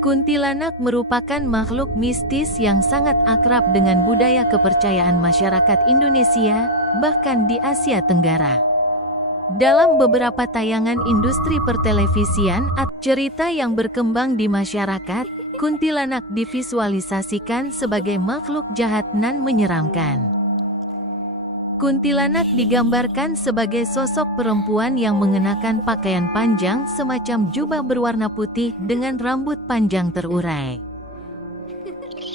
Kuntilanak merupakan makhluk mistis yang sangat akrab dengan budaya kepercayaan masyarakat Indonesia, bahkan di Asia Tenggara. Dalam beberapa tayangan industri pertelevisian atau cerita yang berkembang di masyarakat, kuntilanak divisualisasikan sebagai makhluk jahat nan menyeramkan. Kuntilanak digambarkan sebagai sosok perempuan yang mengenakan pakaian panjang semacam jubah berwarna putih dengan rambut panjang terurai.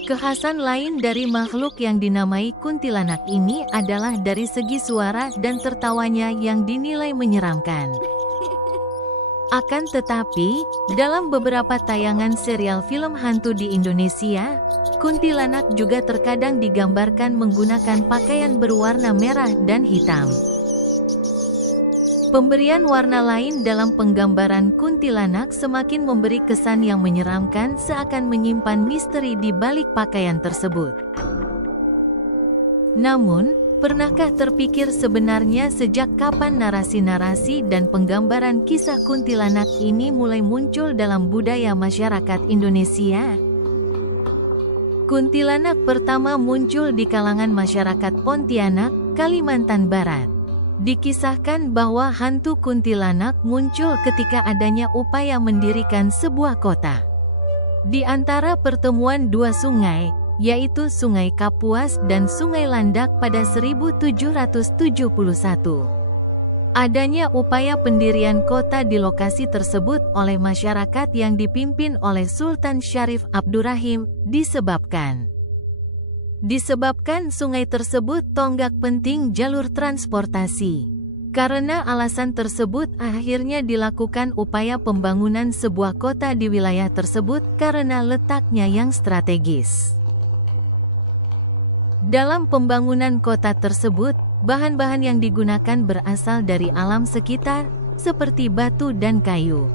Kekhasan lain dari makhluk yang dinamai kuntilanak ini adalah dari segi suara dan tertawanya yang dinilai menyeramkan. Akan tetapi, dalam beberapa tayangan serial film hantu di Indonesia, kuntilanak juga terkadang digambarkan menggunakan pakaian berwarna merah dan hitam. Pemberian warna lain dalam penggambaran kuntilanak semakin memberi kesan yang menyeramkan, seakan menyimpan misteri di balik pakaian tersebut. Namun, pernahkah terpikir sebenarnya sejak kapan narasi-narasi dan penggambaran kisah kuntilanak ini mulai muncul dalam budaya masyarakat Indonesia? Kuntilanak pertama muncul di kalangan masyarakat Pontianak, Kalimantan Barat. Dikisahkan bahwa hantu kuntilanak muncul ketika adanya upaya mendirikan sebuah kota. Di antara pertemuan dua sungai, yaitu Sungai Kapuas dan Sungai Landak pada 1771. Adanya upaya pendirian kota di lokasi tersebut oleh masyarakat yang dipimpin oleh Sultan Syarif Abdurrahim, disebabkan sungai tersebut tonggak penting jalur transportasi. Karena alasan tersebut akhirnya dilakukan upaya pembangunan sebuah kota di wilayah tersebut karena letaknya yang strategis. Dalam pembangunan kota tersebut, bahan-bahan yang digunakan berasal dari alam sekitar, seperti batu dan kayu.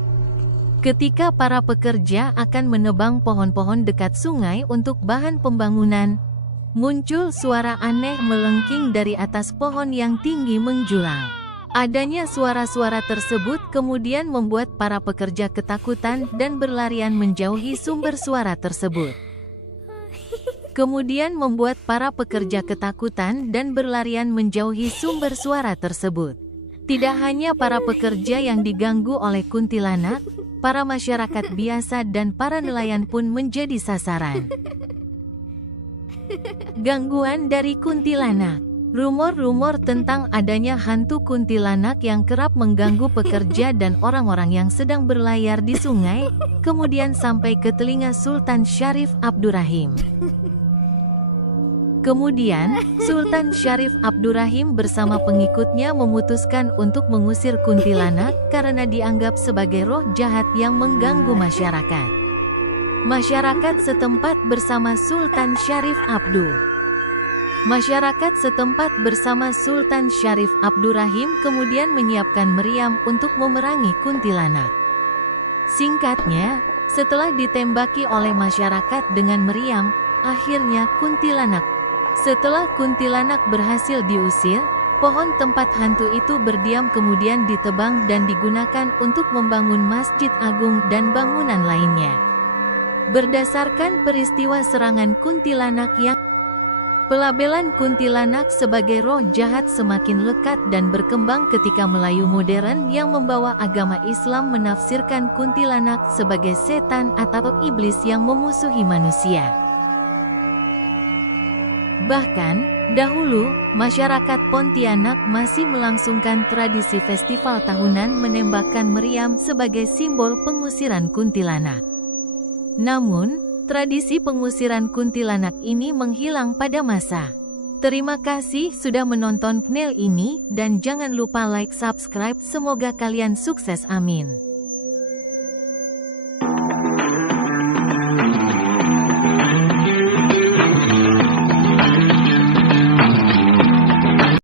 Ketika para pekerja akan menebang pohon-pohon dekat sungai untuk bahan pembangunan, muncul suara aneh melengking dari atas pohon yang tinggi menjulang. Adanya suara-suara tersebut kemudian membuat para pekerja ketakutan dan berlarian menjauhi sumber suara tersebut. Tidak hanya para pekerja yang diganggu oleh kuntilanak, para masyarakat biasa dan para nelayan pun menjadi sasaran. Gangguan dari kuntilanak. Rumor-rumor tentang adanya hantu kuntilanak yang kerap mengganggu pekerja dan orang-orang yang sedang berlayar di sungai, kemudian sampai ke telinga Sultan Syarif Abdurrahim. Kemudian, Sultan Syarif Abdurrahim bersama pengikutnya memutuskan untuk mengusir kuntilanak karena dianggap sebagai roh jahat yang mengganggu masyarakat. Masyarakat setempat bersama Sultan Syarif Abdurrahim kemudian menyiapkan meriam untuk memerangi kuntilanak. Singkatnya, setelah ditembaki oleh masyarakat dengan meriam, akhirnya Setelah kuntilanak berhasil diusir, pohon tempat hantu itu berdiam kemudian ditebang dan digunakan untuk membangun masjid agung dan bangunan lainnya. Berdasarkan peristiwa serangan kuntilanak pelabelan kuntilanak sebagai roh jahat semakin lekat dan berkembang ketika Melayu modern yang membawa agama Islam menafsirkan kuntilanak sebagai setan atau iblis yang memusuhi manusia. Bahkan, dahulu, masyarakat Pontianak masih melangsungkan tradisi festival tahunan menembakkan meriam sebagai simbol pengusiran kuntilanak. Namun, tradisi pengusiran kuntilanak ini menghilang pada masa. Terima kasih sudah menonton channel ini dan jangan lupa like, subscribe, semoga kalian sukses, amin.